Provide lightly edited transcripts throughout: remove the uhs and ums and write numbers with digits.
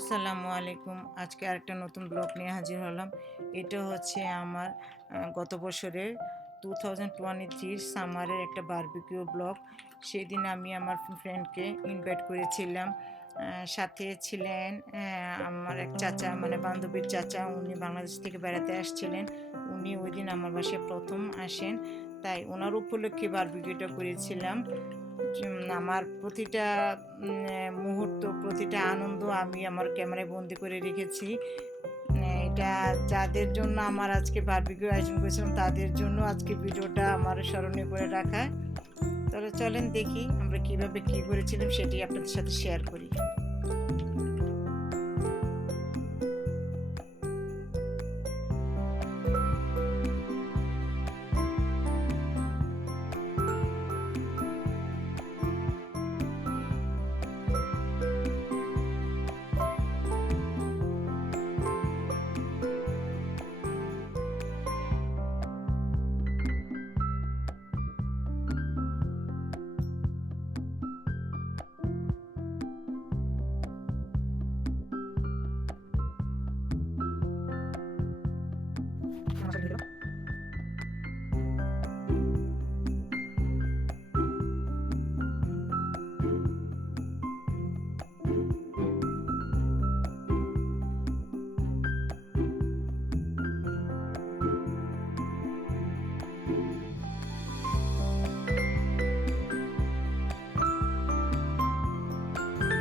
আসসালামু আলাইকুম। আজকে আরেকটা নতুন ব্লগ নিয়ে হাজির হলাম। এটা হচ্ছে আমার গত বছরের 2023 সামারের একটা বারবিকিউ ব্লগ। সেদিন আমি আমার ফ্রেন্ডকে ইনভাইট করেছিলাম। সাথে ছিলেন আমার এক চাচা, মানে বান্ধবীর চাচা। উনি বাংলাদেশ থেকে বেড়াতে আসছিলেন। উনি ওই দিন আমার বাসায় প্রথম আসেন, তাই ওনার উপলক্ষে বারবিকিউটা করেছিলাম। আমার প্রতিটা মুহূর্ত, প্রতিটা আনন্দ আমি আমার ক্যামেরায় বন্দি করে রেখেছি। এটা যাদের জন্য আমার আজকে বারবিকিউ আয়োজন করেছিলাম, তাদের জন্য আজকে ভিডিওটা আমার স্মরণীয় করে রাখা। তাহলে চলেন দেখি আমরা কিভাবে কি করেছিলাম, সেটি আপনাদের সাথে শেয়ার করি।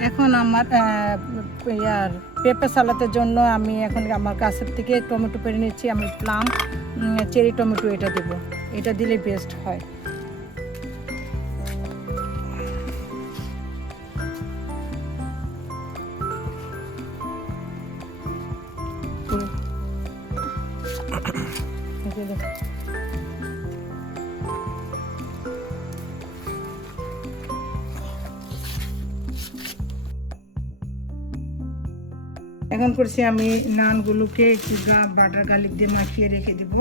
এখন আমার পেঁপে সালাতের জন্য আমি এখন আমার গাছের থেকে টমেটো পেরে নিচ্ছি। আমি প্লাম চেরি টমেটো এটা দেবো, এটা দিলে বেস্ট হয়। এখন করছি আমি নানগুলোকে একটু বাটার গার্লিক দিয়ে মাখিয়ে রেখে দেবো।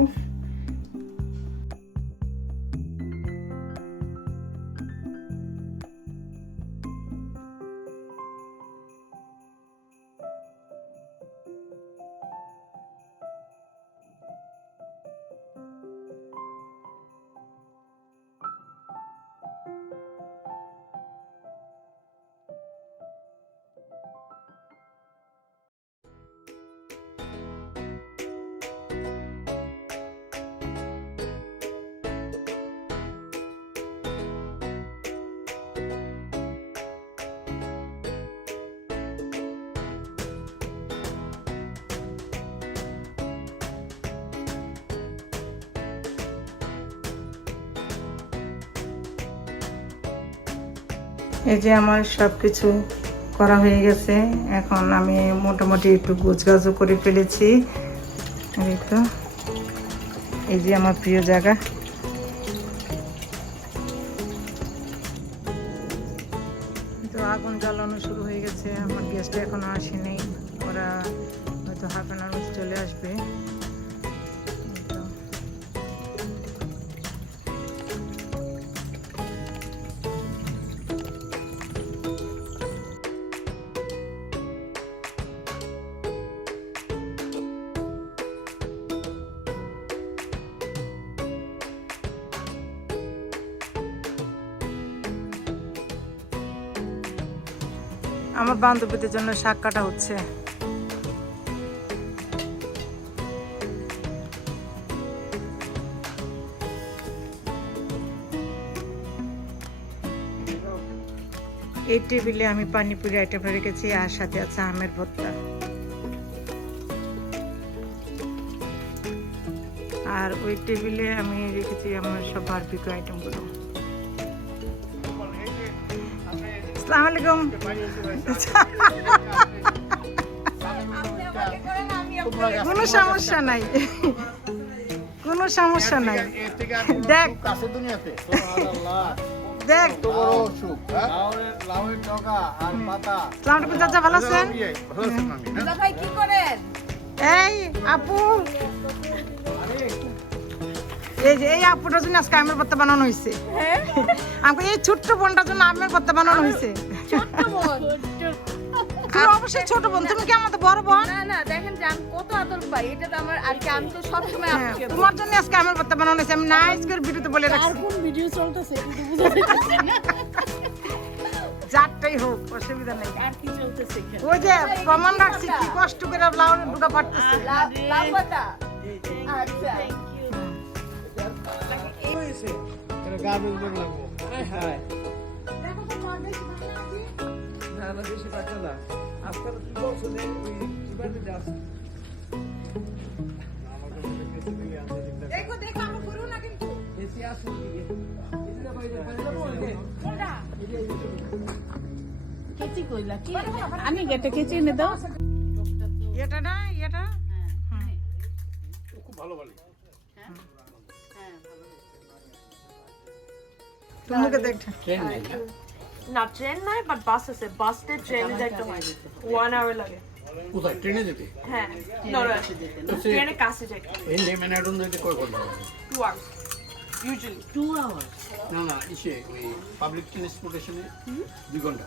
এই যে আমার সব কিছু করা হয়ে গেছে। এখন আমি মোটামুটি একটু গোছগাছও করে ফেলেছি। এই যে আমার প্রিয় জায়গা। তো আগুন জ্বালানো শুরু হয়ে গেছে। আমার গেস্টটা এখনো আসেনি, ওরা হয়তো হাফ অ্যান আওয়ার মধ্যে চলে আসবে। আমার বান্ধবীদের জন্য শাক কাটা হচ্ছে। এই টেবিলে আমি পানিপুরি আইটেম রেখেছি, আর সাথে আছে আমের ভর্তা। আর ওই টেবিলে আমি রেখেছি আমার সব বারবিকিউ আইটেমগুলো। আসসালামু আলাইকুম। কোনো সমস্যা নাই, কোনো সমস্যা নাই। দেখ দেখ চাচা ভালো আছেন? এই আপু, এই যে এই আপুটার জন্য আজকে আমের ভর্তা বানানো হয়েছে। আমাকে এই ছোট্ট বোনটার জন্য আমের ভর্তা বানানো হয়েছে। অবশ্যই ছোট বোন, তুমি কি আমাদের বড় বোন? না না, দেখেন যে আমি কত আদর পাই, এটা তো আমার আর কি, আমি তো সবসময় আপনাকে তোমার জন্য আজকে আমার ভর্তা বানানো হয়েছে, আমি নাইস করে ভিডিওতে বলে রাখছি। কোন ভিডিও চলতেছে এটা তো বুঝতে পারছি না। যারটাই হোক অসুবিধা নেই। আর কি চলতেছে এখানে? ওই যে প্রমাণ রাখছি কি কষ্ট করে লাউরে ঢুকা পারতেছে। লাউটা আচ্ছা, এটা গার্বেজ ব্যাগ লাগবো। হ্যাঁ দেখো তো মা বেশি ভালো আছে। না না বেশি টাকা না আজকাল কি বলছো যে ওই কিভাবে যাস আমাকে কিছু দিয়ে আনতে দিতে দেখো দেখো আমরা করব না কিন্তু। এসি আসুন দিকে এটা বাইরে বাইরে বলতে কোনটা? কেচি কইলা কি? আমি গেটে কেচি এনে দাও। এটা না এটা খুব ভালো ভালো তোমাকে দেখ। ট্রেন নাই না ট্রেন নাই, বাট বাস আছে। বাসতে ট্রেনে যাইতে হয় 1 আওয়ার লাগে। কোথায় ট্রেনে যেতে হ্যাঁ ট্রেনে কাছে যাইতে এই লেমন আইডন যেতে কয় ঘন্টা 2 আওয়ার্স ইউজুয়ালি। 2 আওয়ার্স। না না ইসে ওই পাবলিক ট্রান্সপোর্টেশনে 2 ঘন্টা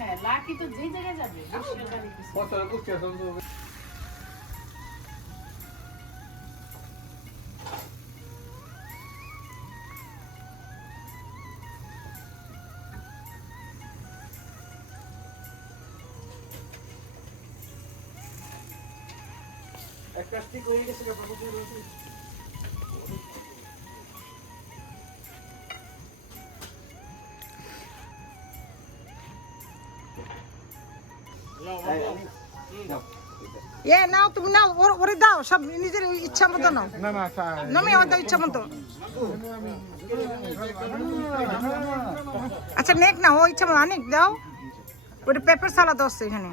হ্যাঁ লাকি তো যেই জায়গায় যাবে বেশি টাকা নিতেছে। কতটা বুঝতে আসল তো একটা স্টিক হয়ে গেছে ব্যাপার কথা বলছি এ নাও তুমি নাও, ওরে দাও, সব নিজের ইচ্ছা মতো নাও। না না নামি আমাদের ইচ্ছা মতো। আচ্ছা নেক না, ও ইচ্ছা মতো অনেক দাও। ওটা পেপার সালাদ আছে এখানে।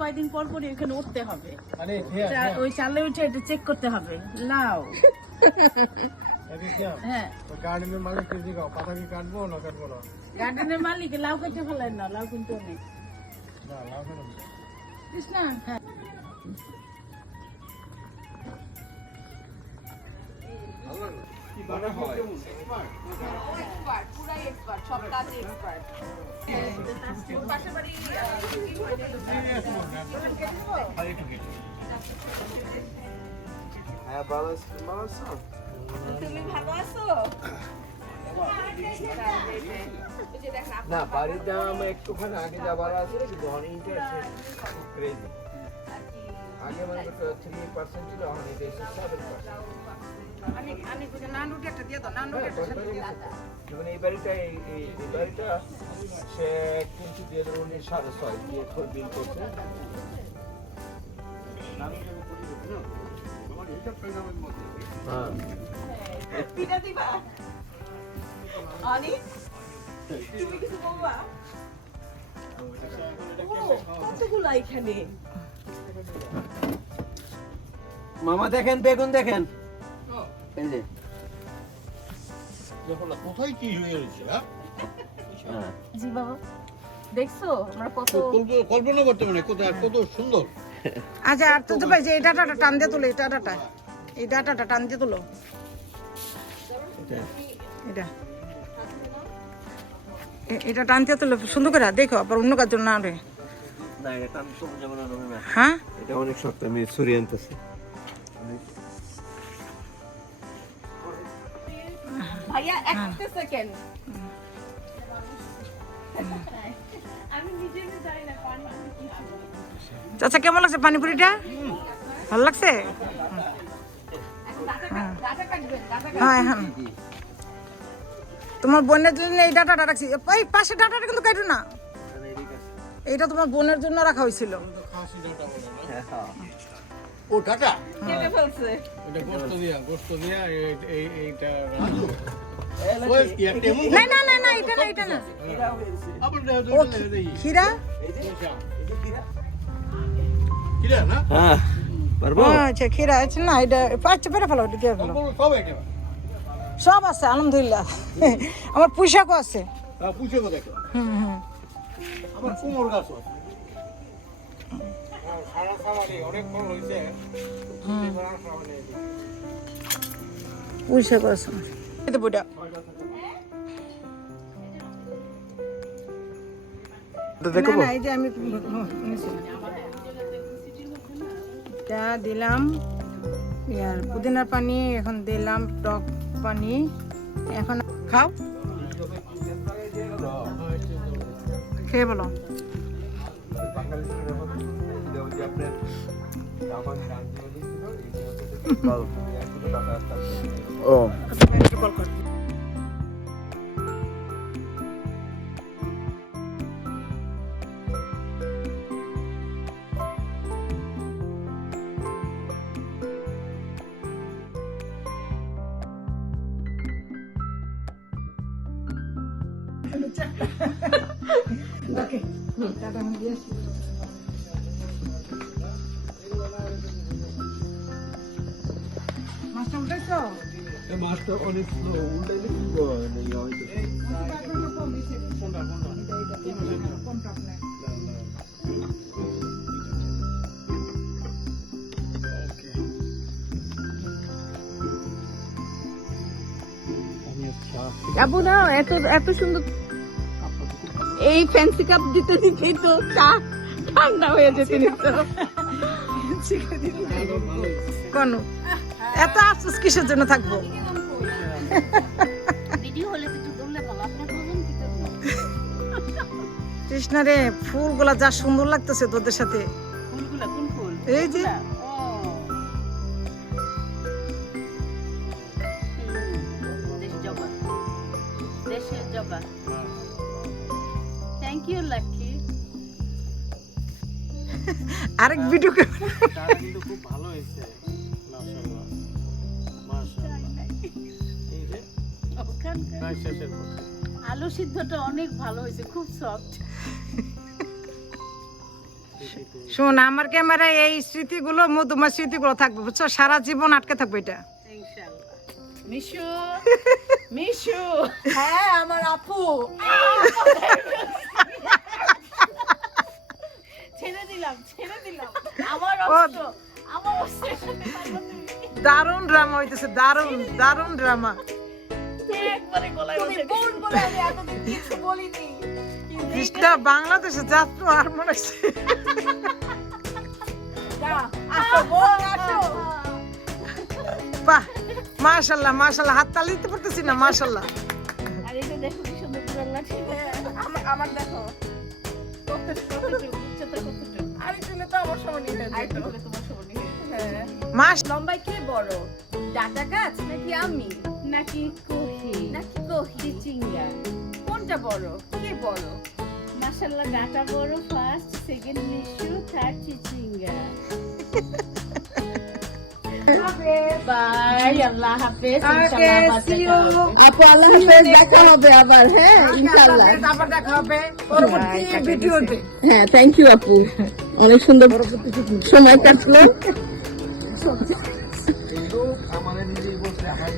কয়দিন পর পর এখানে উঠতে হবে, আরে ওই চালে উঠে এটা চেক করতে হবে। লাউ হ্যাঁ গার্ডেনের মালিক কে দিগাও পাতা কি কাটবো না কাটবো না গার্ডেনের মালিক লাউ কেটে ফেলেন না, লাউ কিন্তু অনেক না লাভ না কৃষ্ণা। হ্যাঁ কি বানা হয় এক্সপার্ট, পুরাই এক্সপার্ট, সব কাজে এক্সপার্ট। পাশাপাশি হ্যাঁ ভালো ভালো সব তুমি ভালো আছো? না বাড়ির দাম একটুখানি আগে যাবার আছে কিন্তু অনেকটা খুব ক্রেজি আগে মানে 3% ছিল এখন এটা এসে 7%। আমি বুঝে নান রুটি একটা দিয়ে দাও, নান রুটি একটা সাথে দিয়ে দাও। যেমন এই বাড়িটা এই বাড়িটা সে কিন্তু দিয়ে ধরুন 6.5 দিয়ে বিল করছে হ্যাঁ পিঠা দিবা? অনি তুমি কিছু বলবা? কতগুলো এখানে? মামা দেখেন বেগুন দেখেন এই যে কোথায় কি হয়ে রয়েছে জি বাবা দেখছো আমরা কত কল্পনা করতে পারে কোথায় কত সুন্দর আচ্ছা আর তো ভাই যে এই ডাটাটা টান দিয়ে তুলো, এই ডাটাটা টান দিয়ে তুলো। এটা টান দিয়ে তুলো সুন্দর করে, দেখো আবার অন্য কাজ জন্য না রে। না এটা আমি তো যেমন না হ্যাঁ এটা অনেক শক্ত আমি ছুরি আনতেছি ভাইয়া একটা সেকেন্ড। আমি নিজে জানি না পানি কি ছিল। চাচা কেমন লাগছে পানিপুরিটা? ভালো লাগছে? হ্যাঁ হ্যাঁ তোমার বোনের জন্য এই ডাটাটা রাখছি। এই পাশে ডাটাটা কিন্তু কাটো না, এইটা তোমার বোনের জন্য রাখা হয়েছিল। ও টাটা কেটে ফেলছে। এটা গোশত দিয়া এইটা না না না না এটা না, এটা না। ও খিরা? কিরা না হ্যাঁ পারবো আচ্ছা খিরা আছে না, এটা আচ্ছা পেরে ফেলো, এটা দিয়ে ফেলো। সব এটা সব আছে আলহামদুলিল্লাহ। আমার পোশাকও আছে। পুষে গো দেখো আমার কুমোর গাছ আছে সারা সারারি অনেক ফল হইছে পোশাকও আছে। এটা বুড়া না না, এই যে আমি এটা দিলাম ইয়ার পুদিনার পানি, এখন দিলাম টক পানি। এখন খাও, খেয়ে বলো। ও মাছটা উঠাইছো? মাছটা অনেক স্লো, উল্টাইলে কি আবু না এত এত সুন্দর এই ফ্যান্সি কাপ দিতে দিতেই তো চা ঠান্ডা হয়ে যেতে নিত। কোন এত আফসোস কিসের জন্য থাকবো? ভিডিও হলে একটু দৌড়লে ভালো, আপনার প্রয়োজন কি করবো? কৃষ্ণা রে, ফুলগুলা যা সুন্দর লাগতেছে তোদের সাথে। ফুলগুলা কোন ফুল? এই যে দেশি জবা, দেশের জবা। Thank you Lucky. আরেক ভিডিও কিন্তু খুব ভালো হয়েছে, মাশাআল্লাহ মাশাআল্লাহ। এই যে প্রায় শেষের পথে। আলু সিদ্ধটা অনেক ভালো হয়েছে, খুব সফট। শোন, আমার ক্যামেরায় এই স্মৃতিগুলো, মধুময় স্মৃতিগুলো থাকবে, বুঝছো? সারা জীবন আটকে থাকবে এটা। ইনশাআল্লাহ। মিশু মিশু, হ্যাঁ আমার আপু। ছেড়ে দিলাম ছেড়ে দিলাম। আমার ও, অস্ত্র, আমার অস্ত্রের সাথে পারবো তুমি। দারুণ ড্রামা হইতেছে, দারুণ দারুণ ড্রামা। একবারে গলায় তুমি বসে বোন বলে আমি এতদিন কিছু বলিনি। কৃষ্ণা বাংলাদেশে যাত্রা আর মনে হচ্ছে। যা, আসো বোন আসো। বাহ, মাশাআল্লাহ মাশাআল্লাহ, হাত তালি দিতে পারতেছি না, মাশাআল্লাহ। আর এটা দেখো কি সুন্দর পুরান লাগছে। আমার দেখো কতটুকু উচ্চতা কতটুকু? আর একটু তো আমার সমানই হয়ে আর একটু যেত। করে তোমার সমানই হয়েছে। হ্যাঁ। মাস লম্বায় কে বড়, ডাটা গাছ নাকি আমি নাকি কোহি নাকি কহি? চিচিঙ্গা? কোনটা বড়, কে বড়? মাশাআল্লাহ, ডাটা বড় ফার্স্ট, সেকেন্ড মিশু, থার্ড চিচিঙ্গা। বাই, আল্লাহ হাফেজ, ইনশাআল্লাহ আবার দেখা হবে। আপু আল্লাহ হাফেজ, দেখা হবে আবার। হ্যাঁ ইনশাআল্লাহ। আবার দেখা হবে পরবর্তী ভিডিওতে। হ্যাঁ থ্যাংক ইউ আপু, অনেক সুন্দর সময় কাটলো। কিন্তু আমার নিজেই বলছে আমার